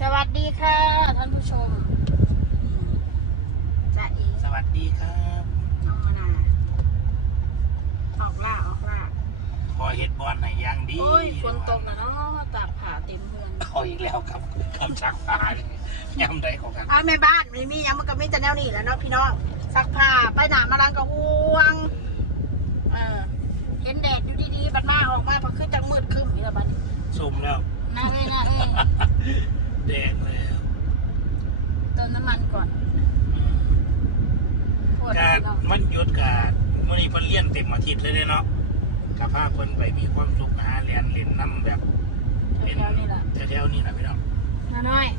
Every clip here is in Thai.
สวัสดีค่ะ ท่านผู้ชมจะเองสวัสดีครับน้องมานาวออกล่าออกล่าพอเห็ดบอลไหนยังดีโอ้ยฝนตกนะเนาะตากผ้าเต็มเมืองขออีกแล้วครับคำชักผ้าเนี่ยย่ำใดของกันเอาแม่บ้านไม่มีหยังมันก็มีแต่แนวนี้แหล้วเนาะพี่น้องซักผ้าไปหนามาล้างกระห่วงเออเห็นแดดอยู่ดีๆบัดมาออกมาพอขึ้นจังมืดครึ้มอีกแล้วบัดนี้ซุ่มแล้วน่าเอ้ยน่าเอ้ย แดงแล้วเติมน้ำมันก่อนปวดการเนาะมันหยุดกับมื่อนี้เพิ่นเลี้ยนเต็มอาทิตย์เลยเด้เนาะกับพาเพิ่นไปมีความสุขหาเรียนเล่นน้ำแบบเป็นแถวๆนี่แหละแถวๆนี่แหละพี่น้องน้อยๆ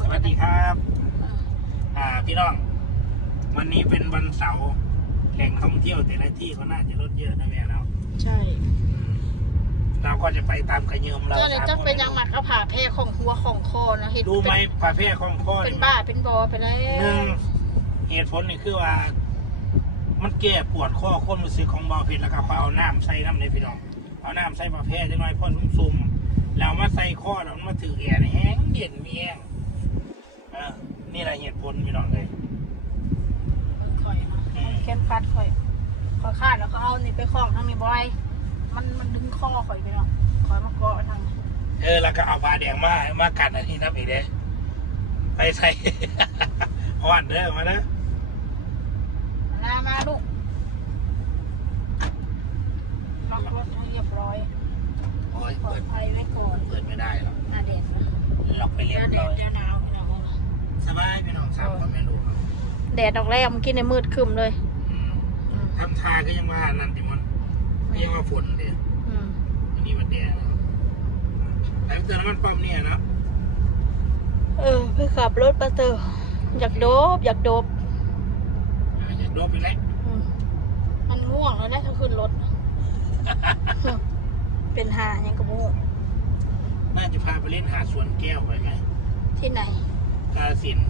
สวัสดีครับ อ่าพี่น้อง วันนี้เป็นวันเสาร์แหล่งท่องเที่ยวแต่ละที่ก็น่าจะลดเยอะนะแม่เนาะใช่ เราก็จะไปตามกระเยิมเราเจ้าเลยสามเจ้าคนเป็นยังหมัดเขาผ่าแพร่ของหัวของคอนะเห็นดูไหมเป็นประเภทของข้อเป็นนี่บ้าเป็นบอไปแล้วหนึ่งเหตุผลนี่คือว่า มันแก้ปวดข้อความรู้สึกของเบาผิดแล้วก็เอาน้ำใส่น้ำในพี่น้องเอาน้ำใส่ประเภทจังน้อยพ่อซุ่มๆแล้วมาใส่ข้อแล้วมันมาถือแอร์นี่แห้งเย็นมีแห้งเออนี่แหละเหตุผลพี่น้องเลยมันคอยนะมันเข้มคัดคอยคอยคาดแล้วก็เอานี่ไปคล้องทางนี้บอย มันมันดึงคอคอยไปเนาะคอยมาเกาะทางนี้เออแล้วก็เอาผ้าแดงมามากันอันนี้น้ำอีกเด้ไปใส่ อ่อนเด้อมานะมามาลูกล็อกรถให้เรียบร้อยโอ้ยปลอเปิดดภัยไว้ก่อนเปิดไม่ได้หรอกหน้าแดดนะล็อกไปเรีเดี๋ยยวบแดร้อดยเดี๋ยวหนาวเดี๋ยวหนาวสบายพี่น้องสามก็ไม่รู้ครับแดดออกแล้วเมื่อกี้ในมืดครึมเลย อืมทำทาก็ยังว่านั่นดิ มันก็ยังว่าฝนเดียอืมอันนี้มันแดดนะครับแล้วเติมน้ำมันปั๊มเนี่ยนะเออไปขับรถมาเตอร์อยากโดบอยากโดบอ่าอย่าโดบไปเลยอืมมันง่วงแล้วนะถ้าขึ้นรถ เป็นหายังกระมูน่าจะพาไปเล่นหาดสวนแก้วไปไหมที่ไหน กาฬสินธุ์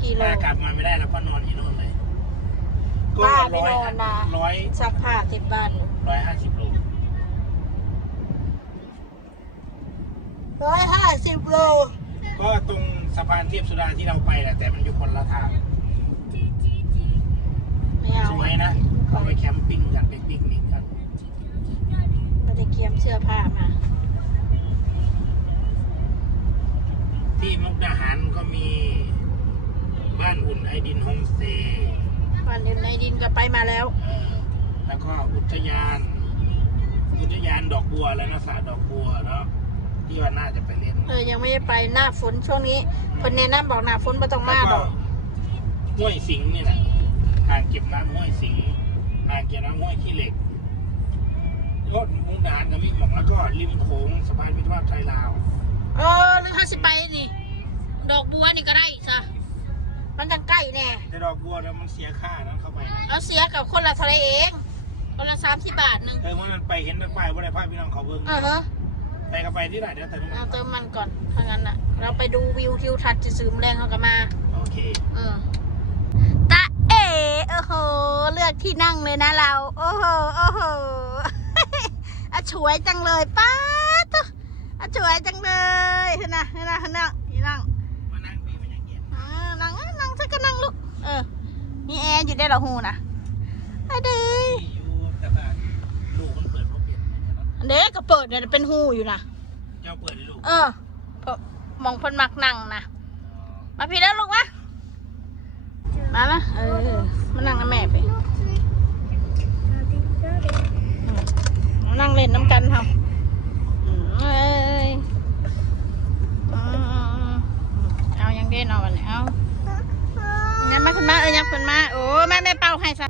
กี่โลถ้ากลับมาไม่ได้แล้วก็นอนที่โน่นเลย บ้าไม่นอนนะร้อยซักผ้าที่บ้านร้อยห้าสิบโลร้อยห้าสิบโลก็ตรงสะพานเทียบสุดาที่เราไปแหละแต่มันอยู่คนละทางไม่เอาสวยนะเขาไปแคมปิ้งกันไปปิกนิกกันไม่ได้เกียมเสื้อผ้ามา ที่มุกดาหารก็มีบ้านอุ่นไอดินโฮมสเตย์ วันอื่นในดินก็ไปมาแล้วเออแล้วก็อุทยาน อุทยานดอกบัวแล้วนะสาดอกบัวเนาะที่ว่าน่าจะไปเล่นเออยังไม่ได้ไปหน้าฝนช่วงนี้คนแนะนำบอกหน้าฝนไม่ต้องมาแล้วดก็อกห้วยสิงห์นี่แหละอ่างเก็บน้ำห้วยสิงห์อ่างเก็บน้ำห้วยขี้เหล็กรถมุกดาหารก็มีหมอกแล้วก็ริมโขงสะพานมิตรภาพไทยลาวเออนึกเขาสิไปนี่ ดอกบัวนี่ก็ได้ซะ มันจังใกล้แน่แต่ดอกบัวแล้วมันเสียค่านั้นเข้าไปนะเราเสียกับคนละเทะเลเอง คนละสามสิบบาทหนึ่งเออเมื่อนั้นไปเห็นแต่ป้ายว่าได้ภาพพี่น้องเขาเบิ่งเออฮะไปก็ไปที่ไหนเดี๋ยวแต่เอาเติมมันก่อนถ้างั้นน่ะเราไปดูวิวทิวทัศน์จะซื้อมแรงเขาก็มา โอเคเออตาเอโอ้โห เลือกที่นั่งเลยนะเรา โอ้โห โอ้โห อะฉวยจังเลยป้าตัวอะฉวยจังเลยเห็นนะเห็นนะเห็นนะ ก็นั่งลูกเออ มีแอร์อยู่ได้เหรอหูนะไอ้เด้ยที่อยู่แต่ว่าลูกมันเปิดเพราะเปลี่ยนไม่ใช่หรออันเด็กก็เปิดเนี่ยเป็นหูอยู่นะเจ้าเปิดให้ลูก เออเพราะมองคนมักนั่งนะ มาพี่แล้วลูกวะมามาเออ มานั่งกับแม่ไปอืมมานั่งเล่นน้ำกันทำอืมเอ้ยอืมอืมอืมเอายังเด่นเอาวันนี้เอา งั้นมาขึ้นมาเอ้ยยังขึ้นมาโอ้แม่แม่เป่าให้ซะ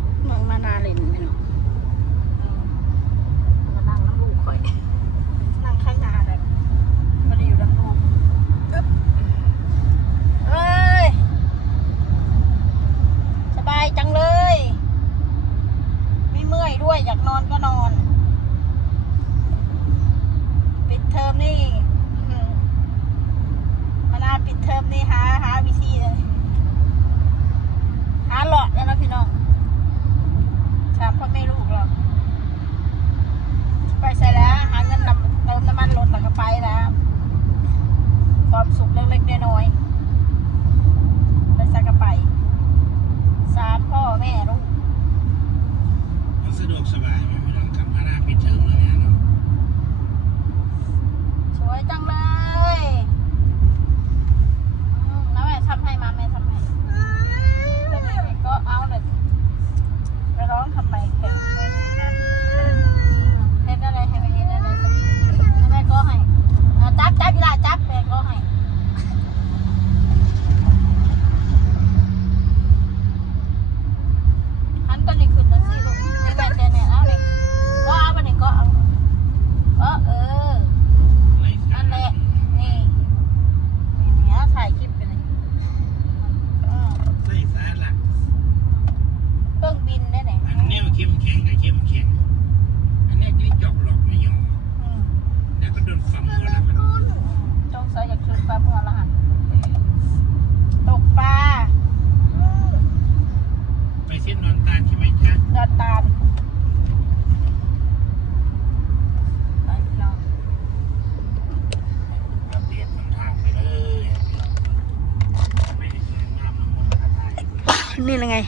นี่ละไง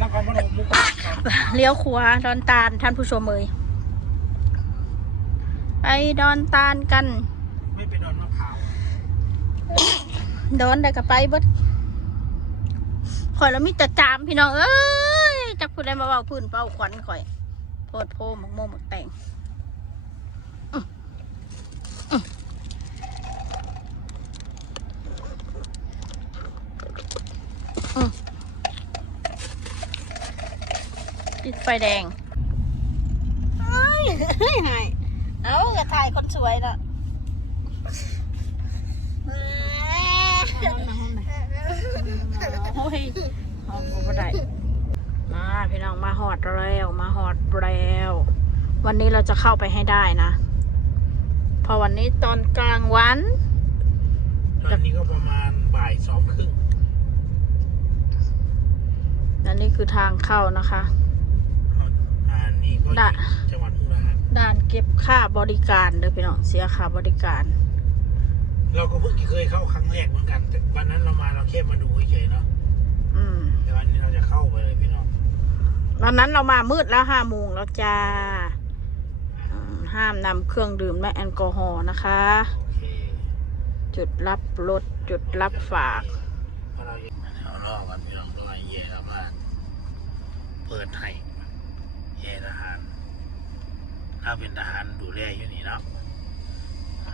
รพนมมุกเลี้ยวขวาดอนตาลท่านผู้ชมเอ่ยไปดอนตาลกัน ไม่ไปดอนมะพร้าวดอนได้กับไปเบิดข่อยแล้วมีแต่จามพี่น้องเอ้ยจักพูดได้มาเบาพื้นเป้าขวัญข่อยโพดโพหมักโมหมักแต่งอื้ออื้ออื้อติด ไฟแดงเฮ้ยเฮ้ยหายเอาอย่าถ่ายคนสวยนะโอ้ยหอมบ่ได้มาพี่น้องมาหอดแล้วมาหอดแล้ว วันนี้เราจะเข้าไปให้ได้นะเพอวันนี้ตอนกลางวันตอนนี้ก็ประมาณบ่ายสองครึ่งอันนี้คือทางเข้านะคะ อ่านี่ก็ได้จังหวัดมุกดาหารด่านเก็บค่าบริการเด้อพี่น้องเสียค่าบริการ เราก็เพิ่งเคยเข้าครั้งแรกเหมือนกันแต่วันนั้นเรามาเราแค่มาดูเฉยๆเนาะอืมแต่วันนี้เราจะเข้าไปเลยพี่น้องวันนั้นเรามามืดแล้วห้าโมงแล้วจ้าอืมห้ามนำเครื่องดื่มและแอลกอฮอล์นะคะ โอเคจุดรับรถจุดรับฝาก เพราะเราเอาล่อกันพี่น้องด้วยเย่แล้วมาเปิดให้เย่ทหาร ถ้าเป็นทหารดูแลอยู่นี่เนาะ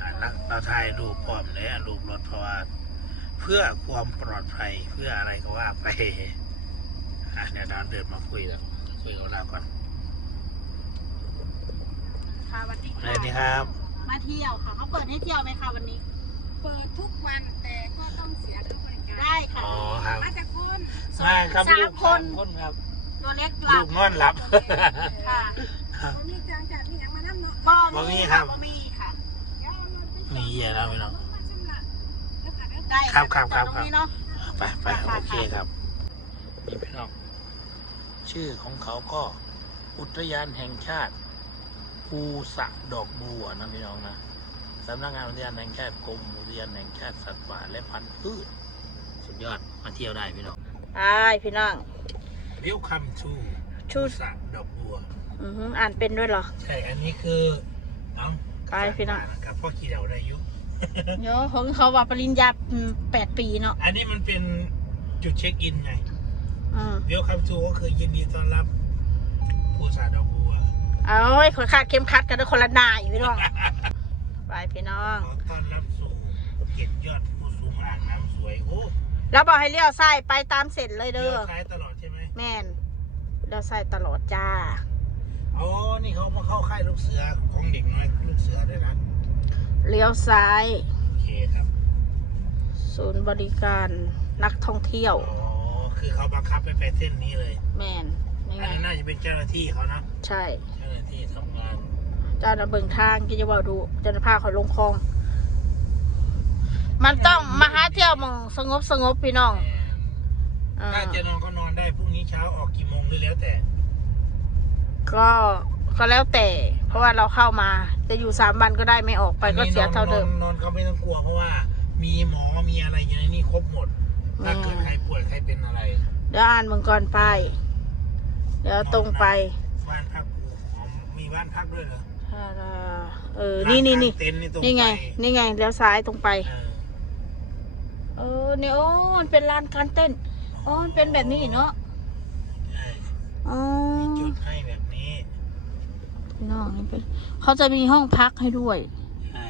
อ่านักเราถ่ายรูปพร้อมเลยอะรูปรถเพราะว่าเพื่อความปลอดภัยเพื่ออะไรก็ว่าไปอะเดี๋ยวเราเดินมาคุยแล้วคุยกับเราก่อนค่ะวันนี้สวัสดีครับ มาเที่ยวค่ะเขาเปิดให้เที่ยวไหมคะวันนี้ เปิดทุกวันแต่ก็ต้องเสียค่าบริการได้ค่ะอ๋อครับมาจากคนมาครับสามลูกคนสามคนครับตัวเล็กหลูลับกนอนหลับค่ะผ มมีจางจากที่ยังมานั่งเนาะบ่บ่มีครับ บ่มีค่ะเดี๋ยวเอาเงินไปนี่เหี้ยแล้วพี่น้องมาชำระแล้วค่ะเดี๋ยวได้ครับครับครับตรงนี้เนาะไปไป โอเคครับนี่พี่น้องชื่อของเขาก็อุทยานแห่งชาติภูสะดอกบัวนะพี่น้องนะสำนักงานอุทยานแห่งชาติกรมอุทยานแห่งชาติสัตว์ป่าและพันธุ์พืชสุดยอดมาเที่ยวได้พี่น้องไอ้พี่น้อง Welcome to ชู ภูสะดอกบัว อือหืออ่านเป็นด้วยเหรอ ใช่ อันนี้คือเอ้าไปพี่น้องกับพ่อขี่เดาได้อยุ เดี๋ยวของเขาว่าปริญญาอืมแปดปีเนาะอันนี้มันเป็นจุดเช็คอินไง อืม Welcome to ก็คือยินดีต้อนรับภูสะดอกบัวเอาไอ้ยขอขาดเข้มขัดกันด้วยคนละนายพี่น้อง ไปพี่น้อง ขอต้อนรับสู่เก็ดยอดภูสูงอ่างน้ำสวยโอ้แล้วบอกให้เลี้ยวซ้ายไปตามเส้นเลยเด้เลี้ยอวซ้ายตลอดใช่ไหมแม่นเลี้ยวซ้ายตลอดจ้า อ๋อ นี่เขามาเข้าค่ายลูกเสือของเด็กน้อยลูกเสือด้วยนะเลี้ยวซ้าย โอเคครับ ศูนย์บริการนักท่องเที่ยว อ๋อ คือเขาบังคับไปไปเส้นนี้เลย แม่นนี่อันไงนี้น่าจะเป็นเจ้าหน้าที่เขานะใช่เจ้าหน้าที่ทำงาน เจ้าหน้าเบิ่งทางกิจวัตรดูเจ้าหน้าพาเขาลงคลอง มันต้องมาหาเที่ยวหมองสงบสงบพี่น้องอ่าถ้าจะนอนก็นอนได้พรุ่งนี้เช้าออกกี่โมงหรือแล้วแต่ ก็ก็แล้วแต่ เพราะว่าเราเข้ามา จะอยู่สามวันก็ได้ไม่ออกไปก็เสียเท่าเดิม นอนนอนก็ไม่ต้องกลัวเพราะว่า มีหมอมีอะไรอยู่ในนี่ครบหมด ถ้าเกิดใครป่วยใครเป็นอะไรเดี๋ยวอ่านมึงก่อนไป เดี๋ยวตรงไป บ้านพักอ๋อมีบ้านพักด้วยเหรอเออ นี่นี่นี่ ร้ากางเต็นท์ตรงนี่ไง ปนี่ไงเลี้ยวซ้ายตรงไป เออเออเนี่ยโอ้มันเป็นลานการเต้น อ๋อมันเป็นแบบนี้เนาะ ใช่อ๋อ มีจุดให้แบบนี้ พี่น้องนี่เป็นเขาจะมีห้องพักให้ด้วยใช่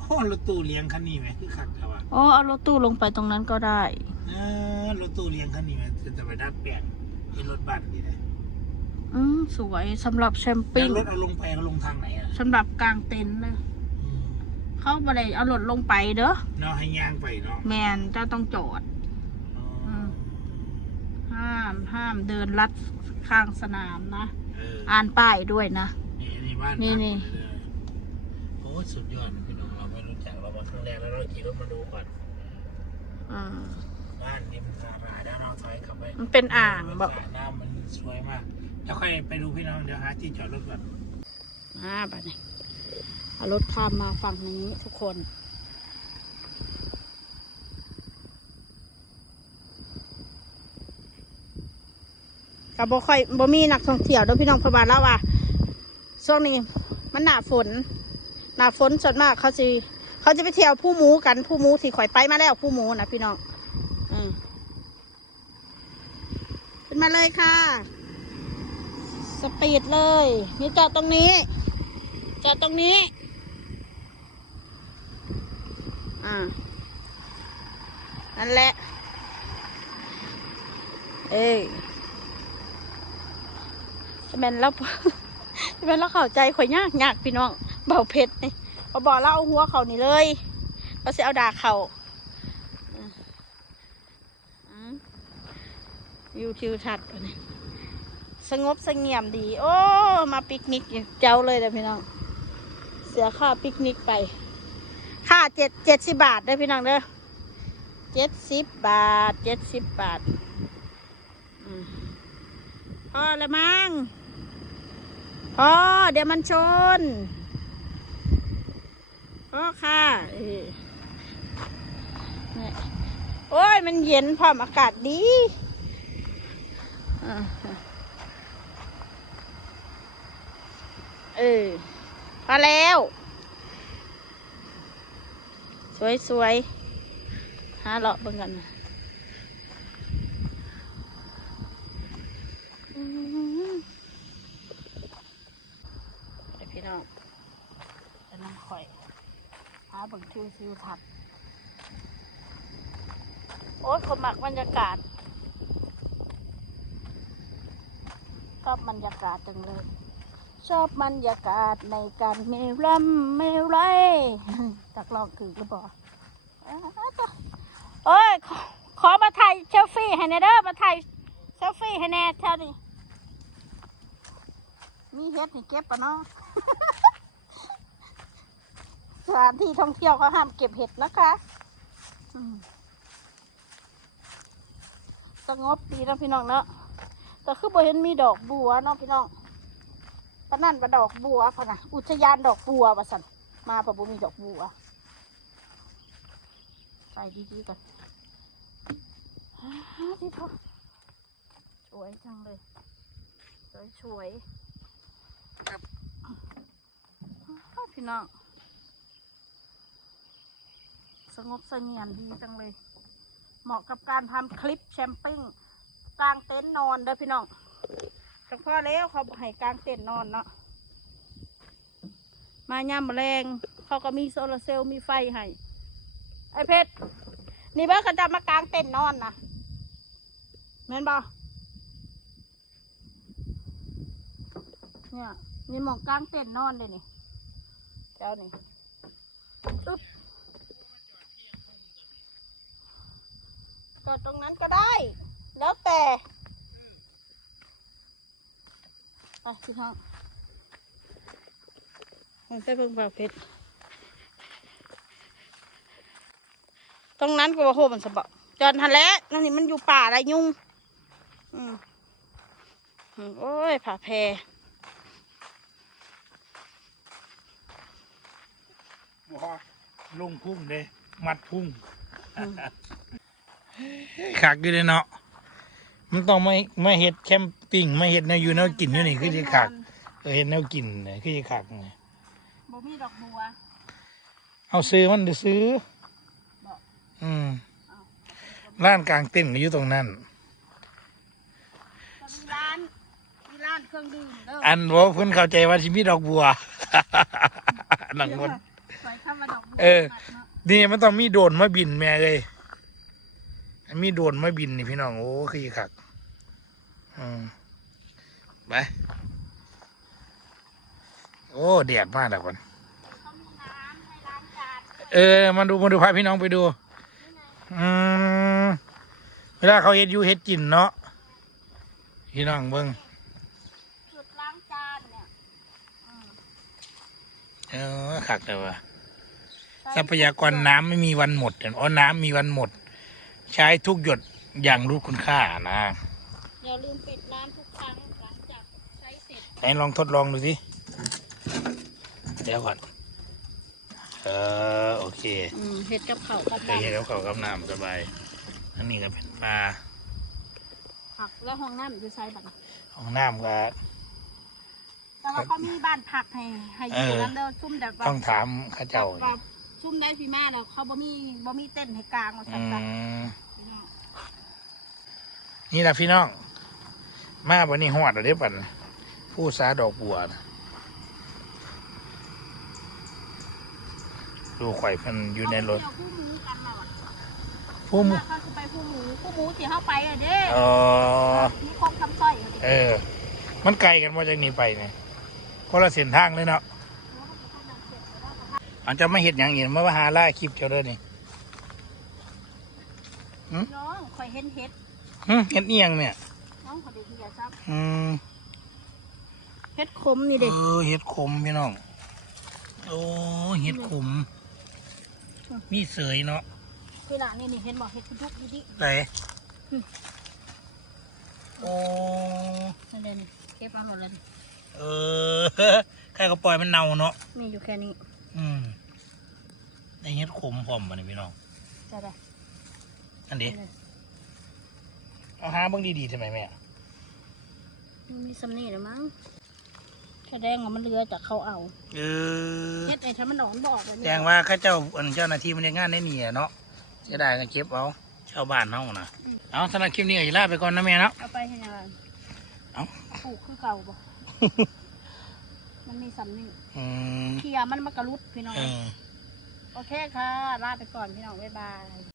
โอ้รถตู้เลี้ยงคันนี้ไหมคือขัดแต่ว่าอ๋อเอารถตู้ลงไปตรงนั้นก็ได้ เออรถตู้เลี้ยงคันนี้ไหมจะจะไปดัดแปลงที่รถบัสนี่นะอืมสวยสำหรับแชมแล้วปิ้งรถเอาลงไปเอาลงทางไหนอะสำหรับกลางเต็นท์นะอืมเขาบ่ได้เอารถลงไปเด้อเนาะให้ย่างไปเนาะแมนเจ้าต้องจอด อ๋อมห้ามห้ามเดินลัดข้างสนามนะ เอออ่านป้ายด้วยนะนี่นี่ บ้านนี่พักนี่เลยโอ้สุดยอดพี่น้องเราไม่รู้จักเรามาครั้งแรกแล้วเราขี่รถมาดูก่อนอืมบ้านนี้มันสะอาดแล้วเราถอยกลับไปมันเป็นอ่างบอกสระน้ำมันสวยมากเดี๋ยวค่อยไปดูพี่น้องเดี๋ยวหาที่จอดรถก่อนอ่าบัดนี้เอารถข้ามมาฝั่งนี้ทุกคนกับบ่ค่อยบ่มีนักท่องเที่ยวเด้อพี่น้องเพราะว่าแล้วว่า ช่วงนี้มันหนาฝน หนาฝนส่วนมากเขาจะเขาจะไปเที่ยวผู้หมูกันผู้หมูที่ข่อยไปมาแล้วผู้หมูนะพี่น้องอืมขึ้นมาเลยค่ะ สปีดเลย นี่จอดตรงนี้ จอดตรงนี้ อ่านั่นแหละ เอ้ยจะเป็นแล้ว เป็นแล้วเข้าใจข่อยยากยากพี่น้อง เบาเพชรนี่เขาบอกเล่าเอาหัวเขานี่เลยเราจะเอาดาเขาอืมอืมวิวทิวทัศน์นี่สงบสงเงียมดี โอ้ มาปิกนิกเจ้าเลยเด้อพี่น้อง เสียค่าปิกนิกไป ค่าเจ็ดเจ็ดสิบบาทเด้พี่น้องเด้อเจ็ดสิบบาทเจ็ดสิบบาทอืมพอละมั้ง พอเดี๋ยวมันชนพอค่ะเออเนี่ยโอ้ย มันเย็นพร้อมอากาศดีเออพอแล้ว สวยสวยๆหาเลาะเบิ่งกันนะอืมไปพี่น้องจะนั่งคอย หา เบิ่งทิวทิวทัศน์โอ้ยคนมักบรรยากาศชอบบรรยากาศจังเลย ชอบบรรยากาศในการเมรัมเมไรตักลองถือหรือเปล่าอ้วจ้ะเอ้ยขอขอมาถ่ายเซลฟี่ให้แน่เด้อมาถ่ายเซลฟี่ให้แน่แถวนี้มีเฮ็ดนี่เก็บปะเนาะ สถานที่ท่องเที่ยวเขาห้ามเก็บเห็ดนะคะสงบดีนะพี่น้องเนาะแต่คือบ่เห็นมีดอกบัวเนาะพี่น้องปะนั่นปะดอกบัวพะนะอุทยานดอกบัวปะสันมาปะบ่มีดอกบัวใส่ดีๆกันฮ่าที่ทอสวยจังเลย สวยสวยๆกับพี่น้อง สงบเสงี่ยมดีจังเลย เหมาะกับการทำคลิปแชมปิ้งกลางเต็นท์นอนเด้อพี่น้องเฉพาะแล้วเขาบอกให้กลางเต็นท์นอนเนาะมาย่ำแรงเขาก็มีโซลาร์เซลล์มีไฟให้ไอเพชรนี่เบ้อเขาจะมากลางเต็นท์นอนนะเห็นบ่เนี่ยนี่หมองกลางเต็นท์นอนเลยนี่เจ้านี่อึ๊บ จอดตรงนั้นก็ได้ แล้วแต่ไปพี่น้องผมใช้เพิ่งเปล่าเพชรตรงนั้นก็ว่าโหมันสะบักจอดทันแล้วนั่นนี่มันอยู่ป่าอะไรยุ่งอืมอืมโอ้ยผ่าแพรบ่ลุงพุ่งเด้มัดพุ่ง ขากอยู่เลยเนาะมันต้องไม่ไม่เฮ็ดแคมปิ้งไม่เฮ็ดแนวอยู่แนวกินอยู่นี่คือสิขากเออเฮ็ดแนวกินน่ะคือสิขากไงบ่มีดอกบัวเอาซื้อมันได้ซื้อบอกอืมร้านกลางเต้นท์ก็อยู่ตรงนั้น ก็มีร้านมีร้านเครื่องดื่มเด้ออันว่าเพิ่นเข้าใจว่าสิมีดอกบัว หนังมด สวยข้ามมาดอกบัวเออตัดเนาะนี่มันต้องมีโดรนมาบินแม่เลย มีโดรนมาบินนี่พี่น้องโอ้คือคักอืมไปโอ้แดดมากแล้วคนเขามีน้ำให้ล้างจานเออมาดูมาดูพาพี่น้องไปดู อืมเวลาเขาเฮ็ดอยู่เฮ็ดกินเนาะพี่น้องเบิ่งจุดล้างจานเนี่ยอืมเออคักเลยว่ะทรัพยากรน้ำไม่มีวันหมดเห็นอ๋อน้ำมีวันหมด ใช้ทุกหยดอย่างรู้คุณค่านะอย่าลืมปิดน้ำทุกครั้งหลังจากใช้เสร็จไหนลองทดลองดูสิเดี๋ยวก่อนเออโอเคอืมเห็ดกับเขากับเคยเห็นแล้วเขากับน้ำสบายอันนี้ก็เป็นปลาผักและห้องน้ำอยู่ใช้บัตรห้องน้ำก็แต่ว่าเขามีบ้านพักให้ให้อยู่เออนั้นเด้อซุ่มแบบว่าต้องถามเข้าเจ้าแบบซุ่มได้พี่มาแล้วเขาบ่มีบ่มีเต้นให้กลางว่าอืซั่นซะม นี่แหละพี่น้อง มาวันนี้หอดอะไรปันผู้สาดอกบัวนะดูข่อยเพิ่นอยู่ในรถเขาไปเที่ยวคู่หมูกันมาว่ะผู้หมูเขาคือไปคู่หมูคู่หมูที่เข้าไปอะเด้เออมีครบคำสร้อยอะเด้เออ มันไกลกันว่าจากนี้ไปเนี่ยคนละเส้นทางเลยเนาะอันจะไม่เห็นอย่างอื่นมาว่าหาล่าคลิปเจ้าเด้อนี่น้องคอยเห็นเห็ดหึ เห็นเอียงเนี่ยน้องเขาเด็กที่อยากซับอืมเห็ดขมนี่เด็กเออเห็ดขมพี่น้อง โอ้เห็ดขม มีเสยเนาะคือหลานนี่นี่เห็นบอกเห็ดทุกทีดิไหนโอ้นี่เด่นเก็บเอาหมดเลยเออแค่ก็ปล่อยมันเน่าเนาะมีอยู่แค่นี้ อืมได้เห็ดขมพร้อมมาเนี่ยพี่น้องจะได้อันนี้ เอาหาเบิ่งดีๆใช่ไหมแม่มีสำนีหรือมั้งแค่แดงว่ามันเรือจากเขาเอาเออเฮ็ดไอ้ถ้ามันหนอนบอกเลยแจ้งว่าเข้าเจ้าอันเจ้าหน้าที่มันยังงานได้นี่อะเนาะจะได้ก็เก็บเอาชาวบ้านเฮานะเอาสำหรับคลิปนี้ก็อย่าลาไปก่อนนะแม่เนาะ เอาไปให้ยังไงเอ้า ปลูกคือเก่าบ่ มันมีสำนีอืมเพียมันมากระลุดพี่น้อง เออ โอเคค่ะ ลาไปก่อนพี่น้อง บ๊ายบาย